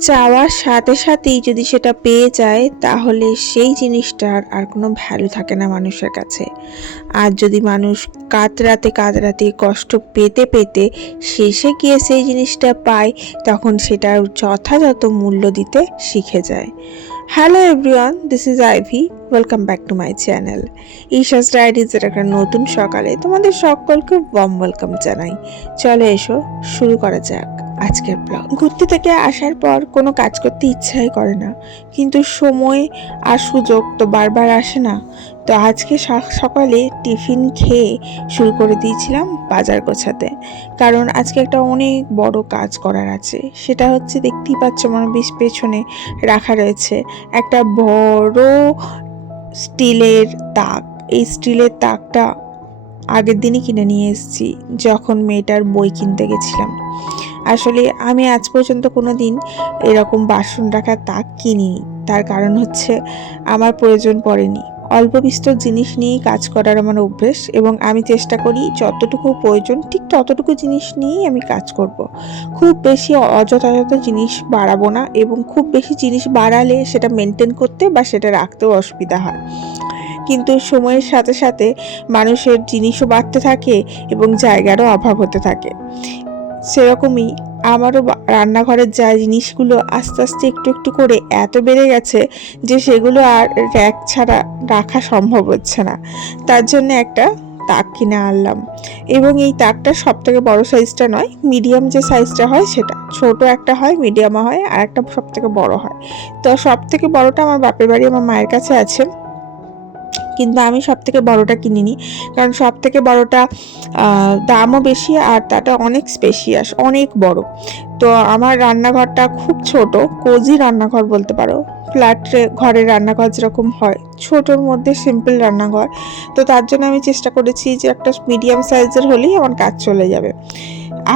চাওয়ার সাথে সাথেই যদি সেটা পেয়ে যায়, তাহলে সেই জিনিসটার আর কোনো ভ্যালু থাকে না মানুষের কাছে। আর যদি মানুষ কাতরাতে কাতরাতে, কষ্ট পেতে পেতে শেষে গিয়ে সেই জিনিসটা পায়, তখন সেটার যথাযথ মূল্য দিতে শিখে যায়। Hello everyone this is Ivy welcome back to my channel Isha's ডায়েরিজের একটা নতুন সকালে তোমাদের সকলকে ওয়াম ওয়েলকাম জানাই। চলো এসো, শুরু করা যাক। আজকের ব্লগ ঘুরতে থেকে আসার পর কোনো কাজ করতে ইচ্ছাই করে না। কিন্তু সময় আর সুযোগ তো বারবার আসে না। তো আজকে সক- সকালে টিফিন খেয়ে শুরু করে দিয়েছিলাম বাজার গোছাতে। কারণ আজকে একটা অনেক বড় কাজ করার আছে। সেটা হচ্ছে দেখতেই পাচ্ছ আমার বেশ পেছনে রাখা রয়েছে একটা বড় স্টিলের তাক। এই স্টিলের তাকটা আগের দিনই কিনে নিয়ে এসেছি, যখন মেয়েটার বই কিনতে গেছিলাম। আসলে আমি আজ পর্যন্ত কোনো দিন এরকম বাসন রাখার তাক কিনিনি। তার কারণ হচ্ছে আমার প্রয়োজন পড়েনি। অল্প বিস্তর জিনিস নিয়েই কাজ করার আমার অভ্যেস এবং আমি চেষ্টা করি যতটুকু প্রয়োজন, ঠিক ততটুকু জিনিস নিয়েই আমি কাজ করব। খুব বেশি অযথাযথ জিনিস বাড়াবো না এবং খুব বেশি জিনিস বাড়ালে সেটা মেনটেন করতে বা সেটা রাখতেও অসুবিধা হয়। কিন্তু সময়ের সাথে সাথে মানুষের জিনিসও বাড়তে থাকে এবং জায়গারও অভাব হতে থাকে। সেরকমই আমারও রান্নাঘরের যা জিনিসগুলো আস্তে আস্তে একটু একটু করে এত বেড়ে গেছে যে সেগুলো আর র্যাক ছাড়া রাখা সম্ভব হচ্ছে না। তার জন্য একটা তাক কিনে আনলাম। এবং এই তাকটা সব থেকে বড়ো সাইজটা নয়, মিডিয়াম যে সাইজটা হয় সেটা। ছোট একটা হয় মিডিয়াম হয়, আর একটা সব থেকে বড়ো হয়। তো সব থেকে বড়োটা আমার বাপের বাড়ি, আমার মায়ের কাছে আছে। কিন্তু আমি সব থেকে বড়টা কিনিনি। কারণ সব থেকে বড়টা দামও বেশি আর তাটা অনেক স্পেশিয়াস, অনেক বড়। তো আমার রান্নাঘরটা খুব ছোট, কোজি রান্নাঘর বলতে পারো। ফ্ল্যাট ঘরের রান্নাঘর যেরকম হয়, ছোটোর মধ্যে সিম্পল রান্নাঘর। তো তার জন্য আমি চেষ্টা করেছি যে একটা মিডিয়াম সাইজের হলেই আমার কাজ চলে যাবে।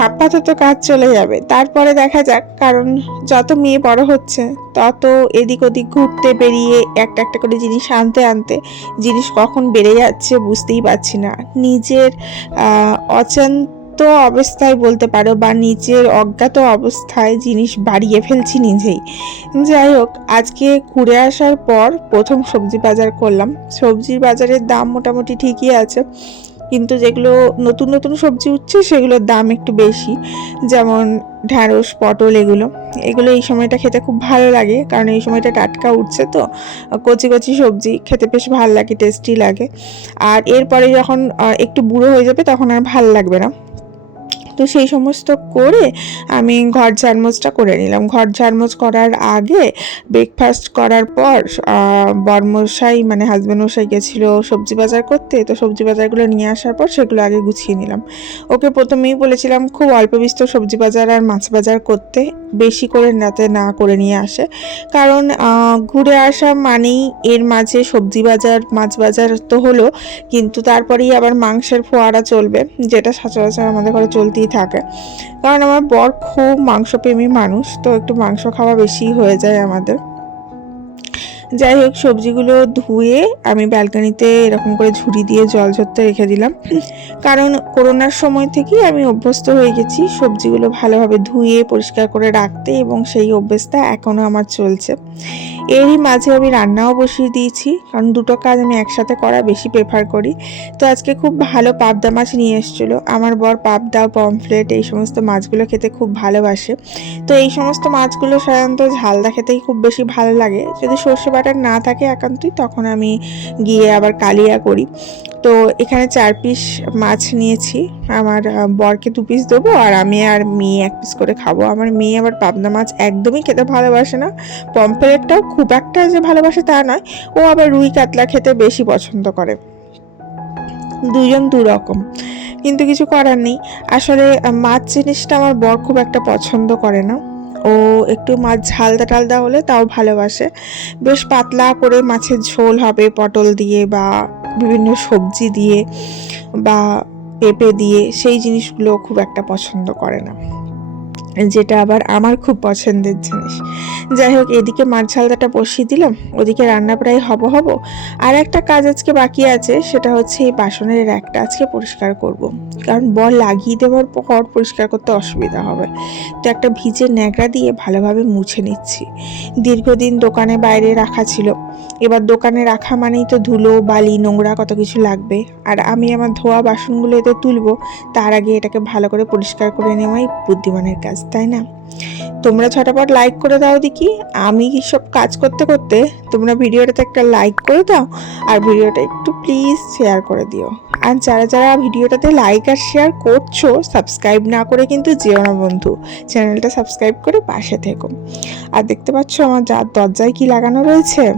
আপাতত কাজ চলে যাবে। তারপরে দেখা যাক, কারণ যত মেয়ে বড় হচ্ছে, তত এদিক ওদিক ঘুরতে বেরিয়ে একটা একটা করে জিনিস আনতে আনতে জিনিস কখন বেড়ে যাচ্ছে বুঝতেই পারছি না। নিজের অচান্ত অবস্থায় বলতে পারো বা নিজের অজ্ঞাত অবস্থায় জিনিস বাড়িয়ে ফেলছি নিজেই। যাই হোক, আজকে ঘুরে আসার পর প্রথম সবজি বাজার করলাম। সবজির বাজারের দাম মোটামুটি ঠিকই আছে। কিন্তু যেগুলো নতুন নতুন সবজি উঠছে, সেগুলোর দাম একটু বেশি। যেমন ঢ্যাঁড়স, পটল এগুলো। এগুলো এই সময়টা খেতে খুব ভালো লাগে, কারণ এই সময়টা টাটকা উঠছে তো। কচি কচি সবজি খেতে বেশ ভালো লাগে টেস্টি লাগে। আর এরপরে যখন একটু বুড়ো হয়ে যাবে, তখন আর ভালো লাগবে না। তো সেই সমস্ত করে আমি ঘর ঝাড়মোছটা করে নিলাম। ঘর ঝাড়মোছ করার আগে ব্রেকফাস্ট করার পর বরমশাই মানে হাজব্যান্ড মশাই গেছিল সবজি বাজার করতে, তো সবজি বাজারগুলো নিয়ে আসার পর সেগুলো আগে গুছিয়ে নিলাম। ওকে প্রথমেই বলেছিলাম খুব অল্প বিস্তর সবজি বাজার আর মাছ বাজার করতে, বেশি করে যাতে না করে নিয়ে আসে। কারণ ঘুরে আসা মানেই এর মাঝে সবজি বাজার, মাছ বাজার তো হলো, কিন্তু তারপরেই আবার মাংসের ফোয়ারা চলবে, যেটা সচরাচর আমাদের ঘরে চলতেই থাকে। কারণ আমার বর খুব মাংসপ্রেমী মানুষ, তো একটু মাংস খাওয়া বেশি হয়ে যায় আমাদের। যাই হোক, সবজিগুলো ধুয়ে আমি ব্যালকনিতে এরকম করে ঝুড়ি দিয়ে জল ঝরতে রেখে দিলাম। কারণ করোনার সময় থেকেই আমি অভ্যস্ত হয়ে গেছি। সবজিগুলো ভালোভাবে ধুয়ে, পরিষ্কার করে রাখতে এবং সেই অভ্যেসটা এখনও আমার চলছে। এরই মাঝে আমি রান্নাও বসিয়ে দিয়েছি। কারণ দুটো কাজ আমি একসাথে করা বেশি প্রেফার করি। তো আজকে খুব ভালো পাবদা মাছ নিয়ে এসেছিল। আমার বর পাবদা পমফ্লেট এই সমস্ত মাছগুলো খেতে খুব ভালোবাসে। তো এই সমস্ত মাছগুলো সাধারণত ঝালদা খেতেই খুব বেশি ভালো লাগে। যদি সর্ষে বাটার না থাকে একান্তই, তখন আমি গিয়ে আবার কালিয়া করি। তো এখানে চার পিস মাছ নিয়েছি, আমার বরকে দু পিস দেবো আর আমি আর মেয়ে এক পিস করে খাব। আমার মেয়ে আবার পাবনা মাছ একদমই খেতে ভালোবাসে না পম্পলেটটাও খুব একটা যে ভালোবাসে তা নয়, ও আবার রুই কাতলা খেতে বেশি পছন্দ করে। দুজন দু রকম, কিন্তু কিছু করার নেই। আসলে মাছ জিনিসটা আমার বর খুব একটা পছন্দ করে না। ও একটু মাছ ঝালদা টালদা হলে তাও ভালোবাসে। বেশ পাতলা করে মাছের ঝোল হবে পটল দিয়ে বা বিভিন্ন সবজি দিয়ে বা পেঁপে দিয়ে, সেই জিনিসগুলো খুব একটা পছন্দ করে না। যেটা আবার আমার খুব পছন্দের জিনিস। যাই হোক, এদিকে মাছ ঝালদাটা বসিয়ে দিলাম, ওদিকে রান্না প্রায় হব হব। আর একটা কাজ আজকে বাকি আছে, সেটা হচ্ছে এই বাসনের র্যাকটা আজকে পরিষ্কার করব। কারণ বল লাগিয়ে দেওয়ার পর পরিষ্কার করতে অসুবিধা হবে। তো একটা ভিজে ন্যাকড়া দিয়ে ভালোভাবে মুছে নিচ্ছি। দীর্ঘদিন দোকানে বাইরে রাখা ছিল। এবার দোকানে রাখা মানেই তো ধুলো, বালি, নোংরা কত কিছু লাগবে। আর আমি আমার ধোয়া বাসনগুলো এতে তুলবো, তার আগে এটাকে ভালো করে পরিষ্কার করে নেওয়াই বুদ্ধিমানের কাজ। তাই না? তোমরা ছটাপট লাইক করে দাও দেখি। আমি সব কাজ করতে করতে তোমরা ভিডিওটাতে একটা লাইক করে দাও? আর ভিডিওটা একটু প্লিজ শেয়ার করে দিও। আর যারা যারা ভিডিওটাতে লাইক আর শেয়ার করছ সাবস্ক্রাইব না করে কিন্তু যেও না বন্ধু। চ্যানেলটা সাবস্ক্রাইব করে পাশে থেকো। আর দেখতে পাচ্ছ আমার যার দরজায় কি লাগানো রয়েছে?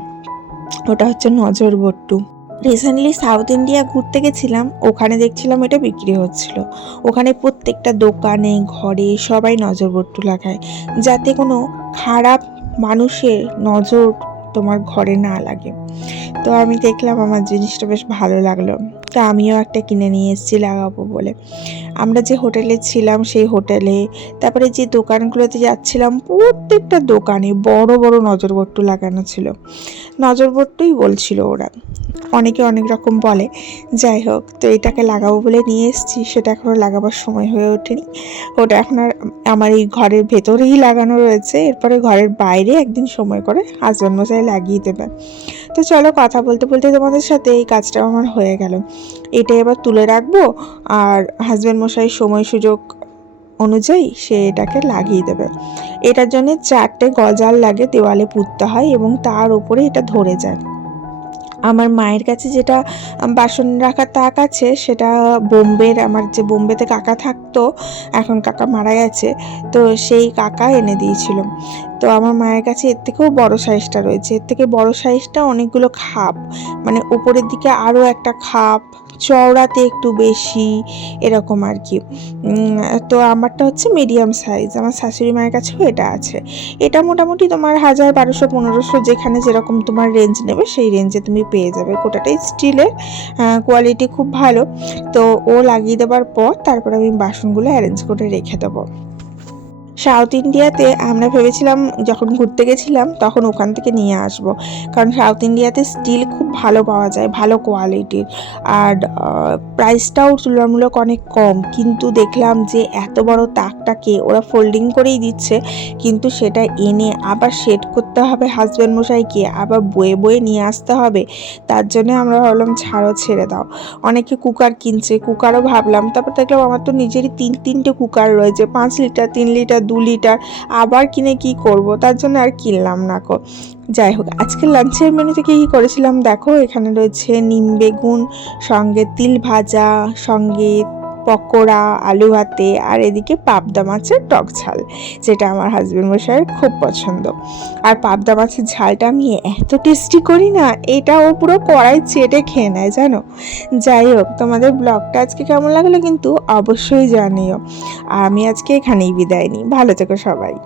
ওটা হচ্ছে নজর বট্টু। রিসেন্টলি সাউথ ইন্ডিয়া ঘুরতে গেছিলাম, ওখানে দেখছিলাম এটা বিক্রি হচ্ছিল। ওখানে প্রত্যেকটা দোকানে, ঘরে সবাই নজর বট্টু লাগায়। যাতে কোনো খারাপ মানুষের নজর তোমার ঘরে না লাগে। তো আমি দেখলাম আমার জিনিসটা বেশ ভালো লাগল। তো আমিও একটা কিনে নিয়ে এসেছি লাগাবো বলে। আমরা যে হোটেলে ছিলাম সেই হোটেলে, তারপরে যে দোকানগুলোতে যাচ্ছিলাম, প্রত্যেকটা দোকানে বড় বড় নজরবট্টু লাগানো ছিল। নজরবট্টুই বলছিল ওরা। অনেকে অনেক রকম বলে, যাই হোক, তো এটাকে লাগাবো বলে নিয়ে এসেছি, সেটা এখনও লাগাবার সময় হয়ে ওঠেনি। ওটা এখন আর আমার এই ঘরের ভেতরেই লাগানো রয়েছে, এরপরে ঘরের বাইরে একদিন সময় করে হাজব্যান্ড মশাই লাগিয়ে দেবে। তো চলো কথা বলতে বলতে তোমাদের সাথে এই কাজটা আমার হয়ে গেল। এটা এবার তুলে রাখব আর হাজব্যান্ড মশাই সময় সুযোগ অনুযায়ী সে এটাকে লাগিয়ে দেবে। এটার জন্য চারটে গজাল লাগে, দেওয়ালে পুঁততে হয় এবং তার উপরে এটা ধরে যায়। আমার মায়ের কাছে যেটা বাসন রাখার তাক আছে, সেটা বোম্বের, আমার যে বোম্বেতে কাকা থাকতো, এখন কাকা মারা গেছে, তো সেই কাকা এনে দিয়েছিল। তো আমার মায়ের কাছে এর থেকেও বড় সাইজটা রয়েছে। এর থেকে বড় সাইজটা অনেকগুলো খাপ মানে উপরের দিকে আরও একটা খাপ চওড়াতে একটু বেশি, এরকম আর কি তো আমারটা হচ্ছে মিডিয়াম সাইজ আমার শাশুড়ি মায়ের কাছেও এটা আছে। এটা মোটামুটি তোমার হাজার বারোশো, পনেরোশো যেখানে যেরকম তোমার রেঞ্জ নেবে, সেই রেঞ্জে তুমি পেয়ে যাবে। গোটাটাই স্টিলের কোয়ালিটি খুব ভালো। তো ও লাগিয়ে দেওয়ার পর তারপর আমি বাসনগুলো অ্যারেঞ্জ করে রেখে দেবো। সাউথ ইন্ডিয়াতে আমরা ভেবেছিলাম যখন ঘুরতে গেছিলাম তখন ওখান থেকে নিয়ে আসব। কারণ সাউথ ইন্ডিয়াতে স্টিল খুব ভালো পাওয়া যায়, ভালো কোয়ালিটির। আর প্রাইসটাও তুলনামূলক অনেক কম। কিন্তু দেখলাম যে এত বড় তাকটাকে ওরা ফোল্ডিং করেই দিচ্ছে, কিন্তু সেটা এনে আবার সেট করতে হবে হাজব্যান্ড মশাইকে, আবার বয়ে বয়ে নিয়ে আসতে হবে। তার জন্য আমরা ভাবলাম, ছাড়ো, ছেড়ে দাও। অনেকে কুকার কিনছে, কুকারও ভাবলাম, তারপর দেখলাম আমার তো নিজেরই তিন, তিনটে কুকার রয়েছে, পাঁচ লিটার, তিন লিটার দু লিটার, আবার কিনে কি করব? তার জন্য আর কিনলাম না কো। যাই হোক আজকে লাঞ্চের মেনুতে থেকে কী করেছিলাম? দেখো, এখানে রয়েছে নিম বেগুন, সঙ্গে তিল ভাজা, সঙ্গে পকোড়া, আলু ভাতে আর এদিকে পাবদা মাছের টক ঝাল, যেটা আমার হাজব্যান্ড মশাইয়ের খুব পছন্দ। আর পাবদা মাছের ঝালটা আমি এত টেস্টি করি না, এটা ও পুরো কড়াই চেটে খেয়ে নেয়, জানো? যাই হোক, তোমাদের ব্লগটা আজকে কেমন লাগল কিন্তু অবশ্যই জানিও। আর আমি আজকে এখানেই বিদায় নিই। ভালো থেকো সবাই।